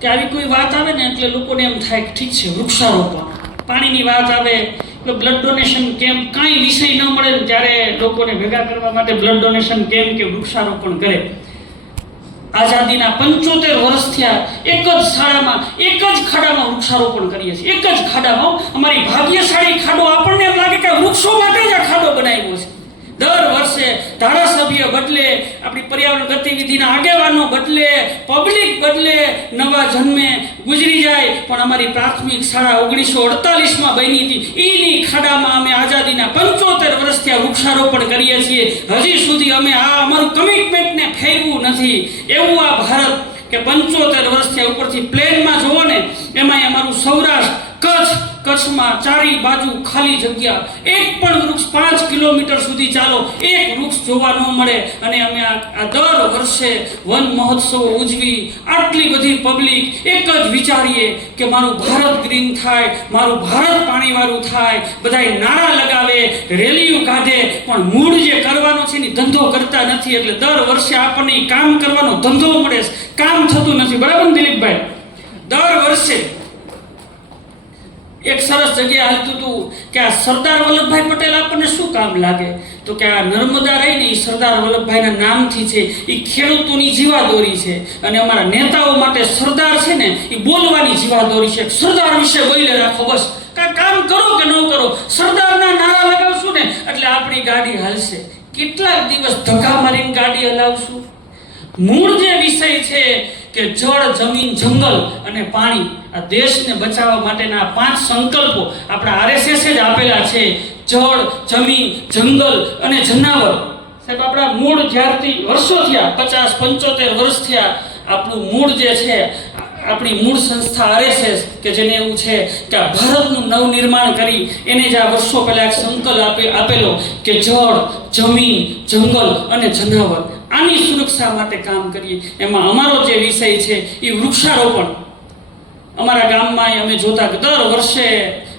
કે આવી કોઈ વાત આવે ને એટલે લોકોને એમ થાય કે ઠીક છે વૃક્ષારોપણ, પાણીની વાત આવે એટલે બ્લડ ડોનેશન કેમ્પ, કાંઈ વિષય ન મળે ને ત્યારે લોકોને ભેગા કરવા માટે બ્લડ ડોનેશન કેમ્પ કે વૃક્ષારોપણ કરે. આઝાદીના 75 વર્ષ થયા, એક જ શાળામાં એક જ ખાડામાં વૃક્ષારોપણ કરીએ છીએ. એક જ ખાડામાં. અમારી ભાગ્યશાળી ખાડો, આપણને એમ લાગે કે વૃક્ષો માટે જ આ ખાડો બનાવ્યો છે. દર વર્ષે ધારાસભ્ય બદલે, આપણી પર્યાવરણ ગતિવિધિના આગેવાનો બદલે, પબ્લિક બદલે, નવા જન્મે ગુજરી જાય, પણ અમારી પ્રાથમિક શાળા 1948માં બની હતી. એની ખાડામાં અમે આઝાદીના 75 વર્ષ થયા વૃક્ષારોપણ કરીએ છીએ. હજી સુધી અમે આ અમારું કમિટમેન્ટને ફેરવું નથી. એવું આ ભારત કે 75 વર્ષ થયા, ઉપરથી પ્લેનમાં જોવો ને, એમાંય અમારું સૌરાષ્ટ્ર, કચ્છમાં ચારે બાજુ ખાલી જગ્યા, એક પણ વૃક્ષ 5 કિલોમીટર સુધી ચાલો, એક વૃક્ષ જોવા ન મળે. અને અમે આ દર વર્ષે વન મહોત્સવ ઉજવી, આટલી બધી પબ્લિક એક જ વિચારીએ કે મારું ભારત ગ્રીન થાય, મારું ભારત પાણીવાળું થાય. બધાય નારા લગાવે, રેલીઓ કાઢે, પણ મૂળ જે કરવાનો છે ને ધંધો કરતા નથી. એટલે દર વર્ષે આપણને કામ કરવાનો ધંધો મળે છે, કામ થતું નથી. બરાબર દિલીપભાઈ? દર વર્ષે એક સરસ જગ્યાએ હાલતું હતું કે આ સરદાર વલ્લભભાઈ પટેલ આપણને શું કામ લાગે, તો કે આ નર્મદા રહી ને એ સરદાર વલ્લભભાઈના નામથી છે, એ ખેડૂતોની જીવાદોરી છે. અને અમારા નેતાઓ માટે સરદાર છે ને એ બોલવાની જીવાદોરી છે. સરદાર વિશે બોલે રાખો, બસ કામ કરો કે ન કરો, સરદારના નારા લગાવશું ને એટલે આપણી ગાડી હાલશે. કેટલાક દિવસ ધક્કા મારીને ગાડી હલાવશું? મૂળ જે વિષય છે કે જળ, જમીન, જંગલ અને પાણી, આ દેશને બચાવવા માટેના 5 સંકલ્પો આપણા RSS જ આપેલા છે. જળ, જમીન, જંગલ અને જનાવર. સાહેબ, આપણા મૂળ જ્યારથી વર્ષો થયા, 50-75 વર્ષ થયા, આપણું મૂળ જે છે, આપણી મૂળ સંસ્થા RSS કે જેને એવું છે કે આ ભારતનું નવનિર્માણ કરી, એને જ આ વર્ષો પહેલા એક સંકલ્પ આપેલો કે જળ, જમીન, જંગલ અને જનાવર, આની સુરક્ષા માટે કામ કરીએ. એમાં અમારો જે વિષય છે એ વૃક્ષારોપણ. અમારા ગામમાં અમે જોતા કે દર વર્ષે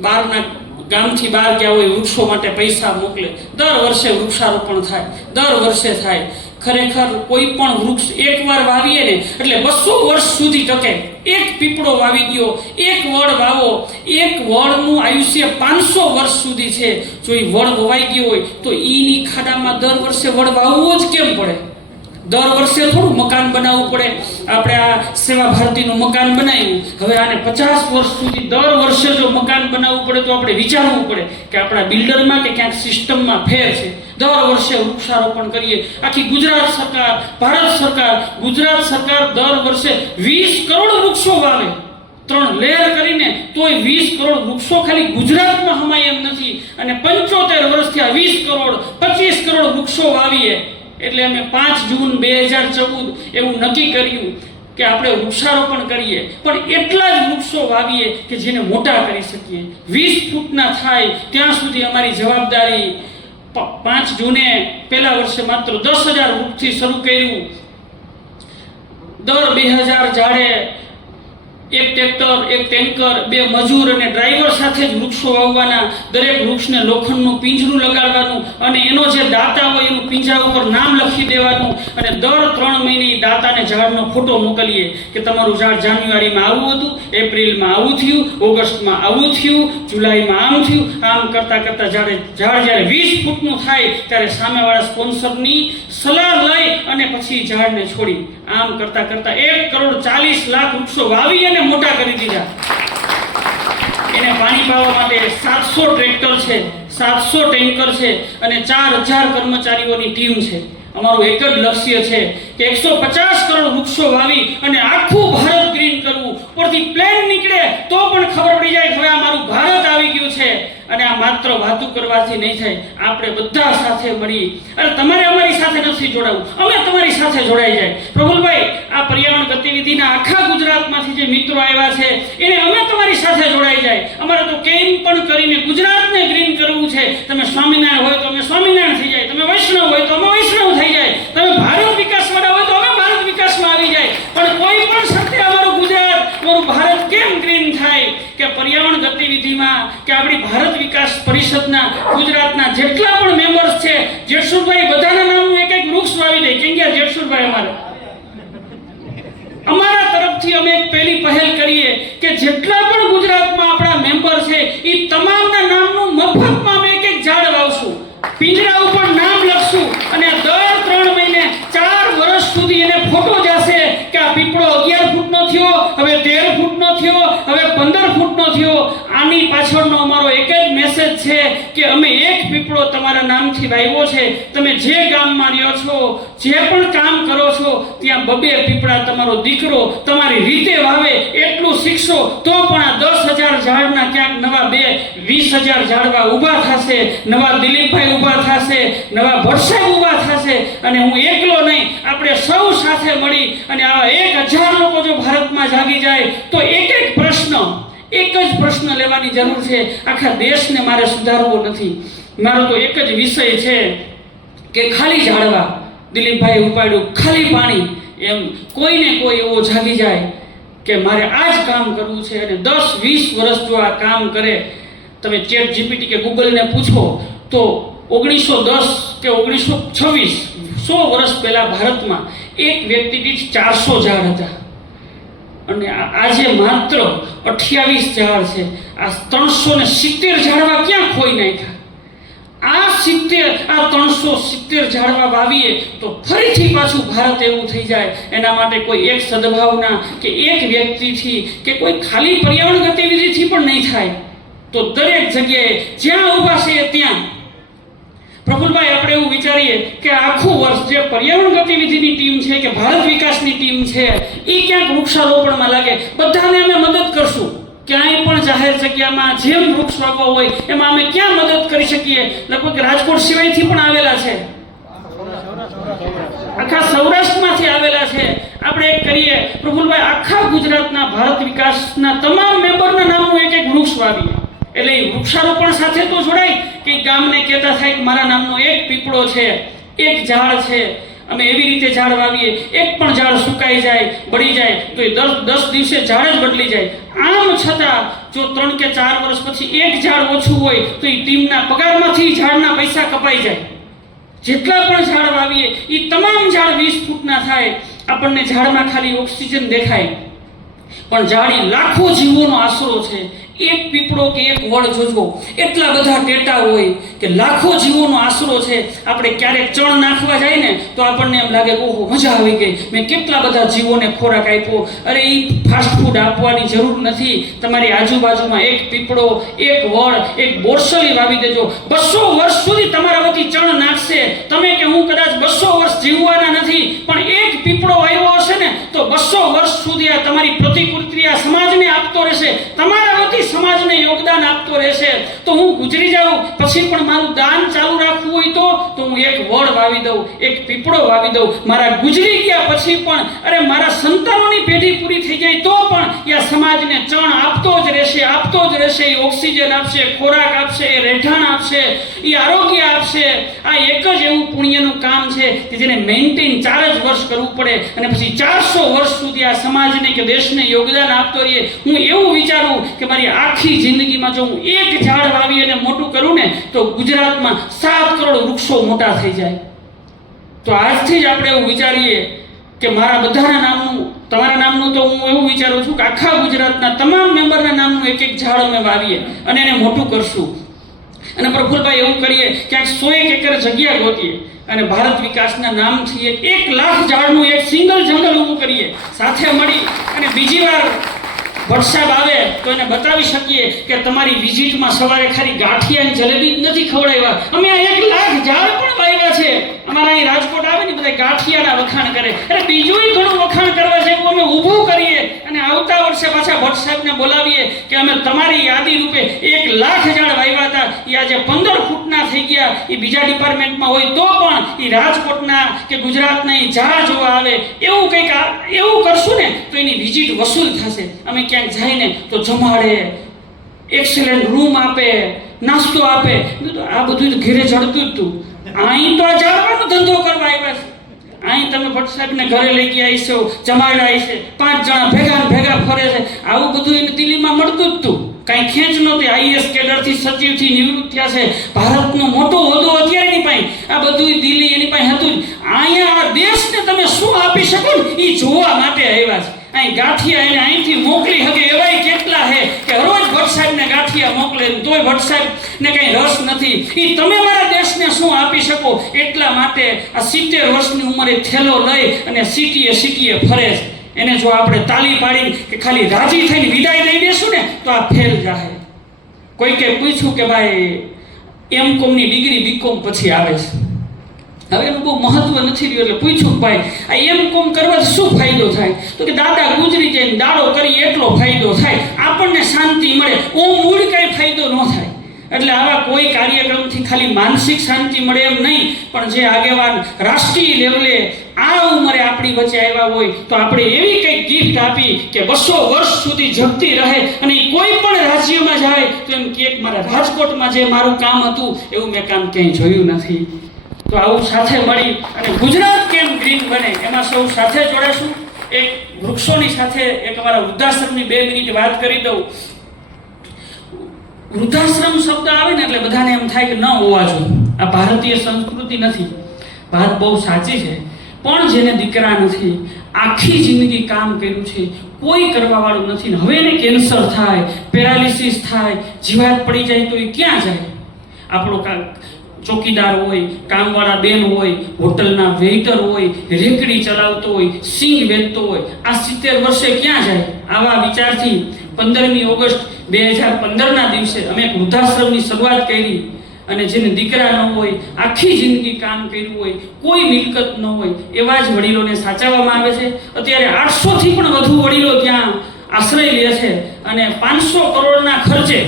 બહારના ગામથી બહાર ગયા હોય વૃક્ષો માટે પૈસા મોકલે, દર વર્ષે વૃક્ષારોપણ થાય, દર વર્ષે થાય. ખરેખર કોઈ પણ વૃક્ષ એકવાર વાવીએ ને એટલે 200 વર્ષ સુધી ટકે. એક પીપળો વાવી ગયો, એક વડ વાવો, એક વડનું આયુષ્ય 500 વર્ષ સુધી છે. જો એ વડ વવાઈ ગયો હોય તો ઈની ખાડામાં દર વર્ષે વડ વાવવો જ કેમ પડે? દર વર્ષે થોડું મકાન બનાવવું પડે. આપણે આ સેવા ભારતીનું મકાન બનાવ્યું, હવે આને 50 વર્ષ સુધી દર વર્ષે જો મકાન બનાવવું પડે તો આપણે વિચારવું પડે કે આપણા બિલ્ડરમાં કે ક્યાંક સિસ્ટમમાં ફેર છે. દર વર્ષે વૃક્ષારોપણ કરીએ. આખી ગુજરાત સરકાર, ભારત સરકાર, ગુજરાત સરકાર દર વર્ષે 20 કરોડ વૃક્ષો વાવે. 3 લેયર કરીને તોય 20 કરોડ વૃક્ષો ખાલી ગુજરાતમાં હમાય એમ નથી. અને 75 વર્ષથી આ 20 કરોડ 25 કરોડ વૃક્ષો વાવીએ. એટલે અમે 5 જૂન 2014 એવું નક્કી કર્યું કે આપણે વૃક્ષારોપણ કરીએ, પણ એટલા જ વૃક્ષો વાવીએ કે જેને મોટા કરી શકીએ. 20 ફૂટના થાય ત્યાં સુધી અમારી જવાબદારી. 5 જૂને પહેલા વર્ષે માત્ર 10,000 વૃક્ષથી શરૂ કર્યું. દર 2000 ઝાડે, એક ટ્રેક્ટર, એક ટેન્કર, 2 મજૂર અને ડ્રાઈવર સાથે જ વૃક્ષો વાવવાના. દરેક વૃક્ષને લોખંડનું પિંજરું લગાડવાનું અને એનો જે દાતા હોય એનું પિંજરા ઉપર નામ લખી દેવાનું. અને દર 3 મહિને દાતાને ઝાડનો ફોટો મોકલીએ કે તમારું ઝાડ જાન્યુઆરીમાં આવું હતું, એપ્રિલમાં આવું થયું, ઓગસ્ટમાં આવું થયું, જુલાઈમાં આમ થયું. આમ કરતાં કરતાં ઝાડ જ્યારે 20 ફૂટનું થાય ત્યારે સામેવાળા સ્પોન્સરની સલાહ લઈ અને પછી ઝાડને છોડી. આમ કરતાં કરતાં 1,40,00,000 વૃક્ષો વાવી અને મોટા કરી દીધા. એને પાણી પાવા માટે 700 ટ્રેક્ટર છે, 700 ટેન્કર છે અને 4,000 કર્મચારીઓની ટીમ છે. અમારું એક જ લક્ષ્ય છે કે 150 કરોડ વૃક્ષો વાવી અને આખું ભારત ગ્રીન કરવું. ઉપરથી પ્લેન નીકળે તો પણ ખબર પડી જાય હવે અમારું ભારત આવી ગયું છે. અને આ માત્ર વાતો કરવાથી નહીં થાય, આપણે બધા સાથે મળી. અને તમારે અમારી સાથે નથી જોડાવું, અમે તમારી સાથે જોડાઈ જાય. પ્રફુલભાઈ, આ પર્યાવરણ ગતિવિધિના આખા ગુજરાતમાંથી જે મિત્રો આવ્યા છે એને અમે તમારી સાથે જોડાઈ જાય. અમારે તો કેમ પણ કરીને ગુજરાતને ગ્રીન કરવું છે. તમે સ્વામિનારાયણ હોય તો અમે સ્વામિનારાયણ થઈ જાય, તમે વૈષ્ણવ હોય તો અમે વૈષ્ણવ થઈ જાય, તમે ભારત વિકાસવાળા હોય તો અમે ભારત વિકાસમાં આવી જાય. પણ કોઈ પણ સાથે અમારું ગુજરાત, અમારું ભારત કેમ ગ્રીન થાય કે પર્યાવરણ ગતિવિધિમાં કે આપણી ભારત વિકાસ પરિષદના ગુજરાતના જેટલા પણ મેમ્બર્સ છે, જેઠસુરભાઈ બધાના નામનું એક વૃક્ષ વાવી દે. કેમ કે જેઠસુરભાઈ અમારા તરફથી તરફથી અમે એક પહેલી પહેલ કરીએ કે જેટલા પણ ગુજરાતમાં આપણા મેમ્બર છે એ તમામના નામનું મફતમાં અમે એક ઝાડ વાવશું, પિંજરા ઉપર નામ લખશું અને દર 3 મહિને 4 વર્ષ સુધી એને ફોટો જશે કે આ પીપળો 11 ફૂટનો થયો, હવે 13 ફૂટનો થયો, હવે 15 ફૂટનો થયો. આની પાછળનો અમારો એક જ મેસેજ છે કે અમે એક પીપળો તમારા નામથી વાવ્યો છે. તમે જે ગામમાં રહ્યો છો, જે પણ કામ કરો છો, ત્યાં 2 પીપળા તમારો દીકરો તમારી રીતે વાવે એટલું શીખશો તો પણ આ 10,000 ઝાડના ક્યાંક નવા 20,000 ઝાડવા ઊભા થશે, નવા દિલીપભાઈ ઊભા થશે, નવા ભરસાઈ ઊભા થશે. અને હું એકલો નહીં, આપણે સૌ સાથે મળી અને આવા 1,000 લોકો જો ભારતમાં જાગી જાય તો એક જ પ્રશ્ન લેવાની જરૂર છે. આખા દેશને મારે સુધારવો નથી. મારો તો એક જ વિષય છે કે ખાલી ઝાડવા, દિલીપભાઈ ઉપાડ્યું, ખાલી પાણી, એમ કોઈને કોઈ એવો જાગી જાય કે મારે આ જ કામ કરવું છે અને 10-20 વર્ષ જો આ કામ કરે. તમે ચેટ જીપીટી કે ગૂગલને પૂછો તો 1910 કે 1926 100 વર્ષ પહેલા ભારતમાં એક વ્યક્તિ દીઠ 400 ઝાડ હતા અને આજે માત્ર 28 ઝાડ છે. આ 370 ઝાડવા ક્યાં ખોઈ નાખ્યા? આ 370 ઝાડવા વાવીએ તો ફરીથી પાછું ભારત એવું થઈ જાય. એના માટે કોઈ એક સદભાવના કે એક વ્યક્તિથી કે કોઈ ખાલી પર્યાવરણ ગતિવિધિથી પણ નહીં થાય. તો દરેક જગ્યાએ જ્યાં ઊભા છે ત્યાં પ્રફુલભાઈ આપણે એવું વિચારીએ કે આખું વર્ષ જે પર્યાવરણ ગતિવિધિની ટીમ છે કે ભારત વિકાસની ટીમ છે એ ક્યાંક વૃક્ષારોપણમાં લાગે. બધાને અમે મદદ કરશું. ક્યાંય પણ જાહેર જગ્યામાં જેમ વૃક્ષ વાવવા હોય એમાં અમે ક્યાં મદદ કરી શકીએ. લગભગ રાજકોટ સિવાયથી પણ આવેલા છે, આખા સૌરાષ્ટ્રમાંથી આવેલા છે. આપણે એક કરીએ પ્રફુલભાઈ, આખા ગુજરાતના ભારત વિકાસના તમામ મેમ્બરના નામનું એક વૃક્ષ વાવીએ. એટલે વૃક્ષારોપણ સાથે તો જોડાય કે ગામને કહેતા થાય કે મારા નામનો એક પીપળો છે, એક ઝાડ છે. અમે એવી રીતે ઝાડ વાવીએ, એક પણ ઝાડ સુકાઈ જાય, બળી જાય તો એ 10 દિવસે ઝાડ જ બદલી જાય. આમ છતાં જો 3 કે 4 વર્ષ પછી એક ઝાડ ઓછું હોય તો એ ટીમના પગારમાંથી ઝાડના પૈસા કપાઈ જાય. જેટલા પણ ઝાડ વાવીએ એ તમામ ઝાડ 20 ફૂટના થાય. આપણને ઝાડમાં ખાલી ઓક્સિજન દેખાય પણ ઝાડ લાખો જીવોનો આશરો છે. એક પીપળો કે એક વડ જોજો, એટલા બધા ટેટા હોય કે લાખો જીવોનો આશરો છે. આપણે ક્યારેક ચણ નાખવા જાય ને તો આપણને એમ લાગે ઓહો મજા આવી ગઈ, મેં કેટલા બધા જીવોને ખોરાક આપ્યો. અરે એ ફાસ્ટ ફૂડ આપવાની જરૂર નથી. તમારી આજુબાજુમાં એક પીપળો, એક વડ, એક બોરસલી વાવી દેજો. 200 વર્ષ સુધી તમારા વતી ચણ નાખશે. તમે કે હું કદાચ 200 વર્ષ જીવવાના નથી પણ એક પીપળો આવ્યો હશે ને તો 200 વર્ષ સુધી આ તમારી પ્રતિક્રિયા સમાજને આપતો રહેશે, તમારા વતી સમાજને યોગદાન આપતો રહેશે. તો હું ગુજરી જાઉં પછી પણ મારું દાન ચાલુ રાખવું હોય તો હું એક વડ વાવી દઉં, એક પીપળો વાવી દઉં. મારા ગુજરી ગયા પછી પણ અરે મારા સંતાનોની પેઢી પૂરી થઈ જાય તો પણ એ સમાજને ચણ આપતો જ રહેશે, આપતો જ રહેશે. એ ઓક્સિજન આપશે, ખોરાક આપશે, એ રહેઠાણ આપશે, એ આરોગ્ય આપશે. આ એક જ એવું પુણ્યનું કામ છે કે જેને મેન્ટેન 4 જ વર્ષ કરવું પડે અને પછી 400 વર્ષ સુધી આ સમાજને કે દેશને યોગદાન આપતો રહીએ. હું એવું વિચારું કે મારી આખી જિંદગીમાં જો હું એક ઝાડ વાવી અને મોટું કરું ને તો ગુજરાતમાં 7 કરોડ વૃક્ષો મોટા થઈ જાય. તો આજથી જ આપણે એવું વિચારીએ કે મારા બધાના નામનું, તમારા નામનું તો હું એવું વિચારું છું કે આખા ગુજરાતના તમામ મેમ્બરના નામનું એક ઝાડ અમે વાવીએ અને એને મોટું કરશું. અને પ્રફુલભાઈ એવું કરીએ ક્યાંક 100 એકર જગ્યા ગોતીએ અને ભારત વિકાસના નામથી 1 લાખ ઝાડનું એક સિંગલ જંગલ ઊભું કરીએ સાથે મળી. અને બીજી વાર વોટ્સએપ આવે તો એને બતાવી શકીએ કે તમારી વિઝિટમાં સવારે ખાલી ગાંઠિયાની જલેબી નથી ખવડાવ્યા, અમે આ 1 લાખ ઝાડ પણ વાવ્યા છે. અમારા અહીં રાજકોટ આવે ને બધા ગાંઠિયાના વખાણ કરે. અરે બીજું ઘણું વખાણ કરવા છે એવું અમે ઊભું કરીએ અને આવતા વર્ષે પાછા વોટ્સએપને બોલાવીએ કે અમે તમારી યાદી રૂપે 1 લાખ ઝાડ વાવ્યા હતા. એ આજે 15 ફૂટના થઈ ગયા. એ બીજા ડિપાર્ટમેન્ટમાં હોય તો પણ એ રાજકોટના કે ગુજરાતના એ ઝાડ જોવા આવે. એવું કંઈક એવું કરશું ને તો એની વિઝિટ વસૂલ થશે. અમે ક્યાંક જઈને તો જમાડે, એક્સેલન્ટ રૂમ આપે, નાસ્તો આપે. આ બધું તો ઘરે જડતું જ હતું. અહીં તો આ ઝાડવાનો ધંધો કરવા આવ્યા છે. અહીં તમે ભટ્ટ સાહેબને ઘરે લઈ ગયા છો, જમાડા છે, 5 જણા ભેગા ફરે છે. આવું બધું એને દિલ્હીમાં મળતું જ હતું. કાંઈ ખેંચ નહોતી. આઈએસ કેડરથી સચિવથી નિવૃત્ત થયા છે. ભારતનો મોટો હોદ્દો અત્યારે એની પાસે. આ બધું દિલ્હી એની પાસે હતું જ. અહીંયા આ દેશને તમે શું આપી શકો ને એ જોવા માટે આવ્યા છે. અહીં ગાંઠિયા એને અહીંથી મોકલી શકે એવાય કેટલા છે કે રોજ ભટ્ટ સાહેબને ગાંઠિયા મોકલે તોય ભટ્ટ સાહેબને કંઈ રસ નથી. એ તમે મારા દેશને શું આપી શકો એટલા માટે આ 70 વર્ષની ઉંમરે થેલો લઈ અને સિટીએ ફરે છે. એને જો આપણે તાલી પાડી કે ખાલી રાજી થઈને વિદાય દઈ દેશું ને તો આ ફેલ જાહે. કોઈકે પૂછ્યું કે ભાઈ M.Com.ની ડિગ્રી B.Com પછી આવે છે. હવે એનું બહુ મહત્વ નથી રહ્યું એટલે પૂછ્યું ભાઈ આ M.Com કરવાથી શું ફાયદો થાય? તો કે દાદા ગુજરી જાય દાડો કરી એટલો ફાયદો થાય, આપણને શાંતિ મળે, મૂળ કાંઈ ફાયદો ન થાય. એટલે આવા કોઈ કાર્યક્રમથી ખાલી માનસિક શાંતિ મળે એમ નહીં, પણ જે આગેવાન રાષ્ટ્રીય લેવલે આ ઉંમરે આપણી વચ્ચે આવ્યા હોય તો આપણે એવી કંઈક ગિફ્ટ આપી કે 200 વર્ષ સુધી જગતી રહે અને કોઈ પણ રાજ્યમાં જાય તો એમ કે મારા રાજકોટમાં જે મારું કામ હતું એવું મેં કામ ક્યાંય જોયું નથી. તો આવું સાથે મળી અને ગુજરાત કેમ ગ્રીન બને એમાં સૌ સાથે જોડાશું. એક વૃક્ષોની સાથે એક અમારા વૃદ્ધાશ્રમની 2 મિનિટ વાત કરી દઉં. વૃદ્ધાશ્રમ શબ્દ આવે ને એટલે બધાને એમ થાય કે ન હોવા જોઈએ, આ ભારતીય સંસ્કૃતિ નથી. વાત બહુ સાચી છે, પણ જેને દીકરા નથી, આખી જિંદગી કામ કર્યું છે, કોઈ કરવાવાળું નથી, હવે એને કેન્સર થાય, પેરાલિસિસ થાય, જીવાત પડી જાય તો એ ક્યાં જાય? આપણો ચોકીદાર હોય, કામવાળા બેન હોય, હોટલના વેઇટર હોય, રેકડી ચલાવતો હોય, સિંગ વેચતો હોય, આ 70 વર્ષે ક્યાં જાય? આવા વિચારથી 15મી ઓગસ્ટ 2015ના દિવસે અમે એક વૃદ્ધાશ્રમની શરૂઆત કરી અને જેને દીકરા ન હોય, આખી જિંદગી કામ કર્યું હોય, કોઈ મિલકત ન હોય એવા જ વડીલોને સાચવવામાં આવે છે. અત્યારે 800થી પણ વધુ વડીલો ત્યાં આશ્રય લે છે અને 500 કરોડના ખર્ચે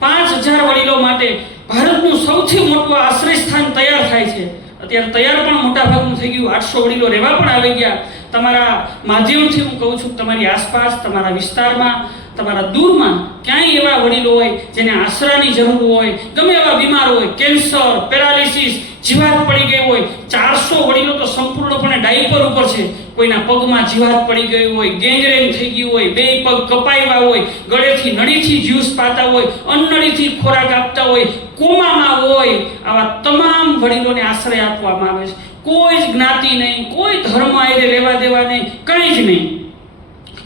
5000 વડીલો માટે ભારતનું સૌથી મોટું આશ્રય સ્થાન તૈયાર થાય છે. અત્યારે તૈયાર પણ મોટા ભાગનું થઈ ગયું, 800 વડીલો રહેવા પણ આવી ગયા. તમારા માધ્યમથી હું કહું છું, તમારી આસપાસ, તમારા વિસ્તારમાં, તમારા દૂરમાં ક્યાંય એવા વડીલો હોય જેને આશરાની જરૂર હોય, ગમે એવા બીમાર હોય, કેન્સર, પેરાલિસિસ, જીવાત પડી ગઈ હોય. 400 વડીલો તો સંપૂર્ણપણે ડાયપર ઉપર છે. કોઈના પગમાં જીવાત પડી ગઈ હોય, ગેંગરેન થઈ ગયું હોય, 2 પગ કપાવ્યા હોય, ગળેથી નળીથી જ્યુસ પાતા હોય, અન્નળીથી ખોરાક આપતા હોય, કોમામાં હોય, આવા તમામ વડીલોને આશ્રય આપવામાં આવે છે. કોઈ જ જ્ઞાતિ નહીં, કોઈ ધર્મ આયરે લેવા દેવા નહીં, કંઈ જ નહીં,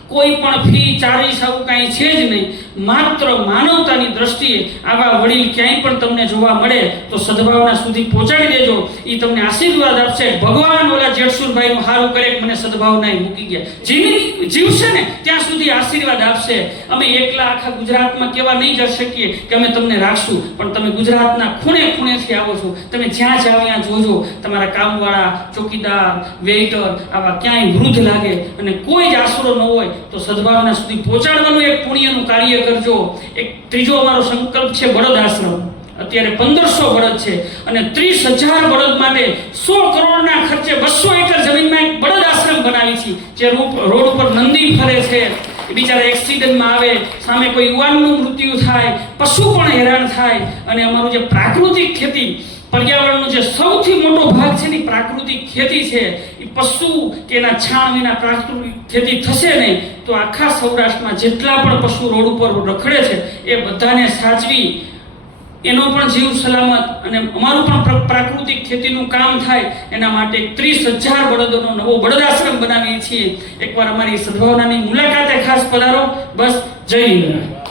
કોઈ પણ ફી ચાર્જ આવું કાંઈ છે જ નહીં. માત્ર માનવતાની દ્રષ્ટિએ આવા વડીલ ક્યાંય પણ તમને જોવા મળે તો સદભાવના સુધી પહોંચાડી દેજો. એ તમને આશીર્વાદ આપશે. ભગવાન ઓલા જેઠસુરભાઈનું સારું કરે કે મને સદભાવનાએ મૂકી ગયા, જિંદગી જીવશે ને ત્યાં સુધી આશીર્વાદ આપશે. અમે એકલા આખા ગુજરાતમાં કેવા નહીં જઈ શકીએ કે અમે તમને રાખશું, પણ તમે ગુજરાતના ખૂણે ખૂણેથી આવો છો. તમે જ્યાં જાઓ ત્યાં જોજો તમારા કામવાળા, ચોકીદાર, વેઇટર આવા ક્યાંય વૃદ્ધ લાગે અને કોઈ જ આશરો ન હોય તો સદભાવના સુધી પહોંચાડવાનું એક પુણ્યનું કાર્ય કરજો. એક ત્રીજો અમારો સંકલ્પ છે બળદ આશ્રમ. અત્યારે 1500 બળદ છે અને 30,000 બળદ માટે 100 કરોડના ખર્ચે 200 એકર જમીનમાં એક બળદ આશ્રમ બનાવી છે. જે રોડ ઉપર નંદી ફરે છે, બિચારા એક્સિડન્ટમાં આવે, સામે કોઈ યુવાનનું મૃત્યુ થાય, પશુ પણ હેરાન થાય. અને અમારું જે પ્રાકૃતિક ખેતી, પર્યાવરણનો જે સૌથી મોટો ભાગ છે ને પ્રાકૃતિક ખેતી છે. એ પશુ કે એના છાણ વિના પ્રાકૃતિક ખેતી થશે નહીં તો આખા સૌરાષ્ટ્રમાં જેટલા પણ પશુ રોડ ઉપર રખડે છે એ બધાને સાચવી, એનો પણ જીવ સલામત અને અમારું પણ પ્રાકૃતિક ખેતીનું કામ થાય એના માટે 30,000 બળદોનો નવો બળદ આશ્રમ બનાવીએ છીએ. એકવાર અમારી સદભાવનાની મુલાકાતે ખાસ પધારો. બસ, જય હિન્દ.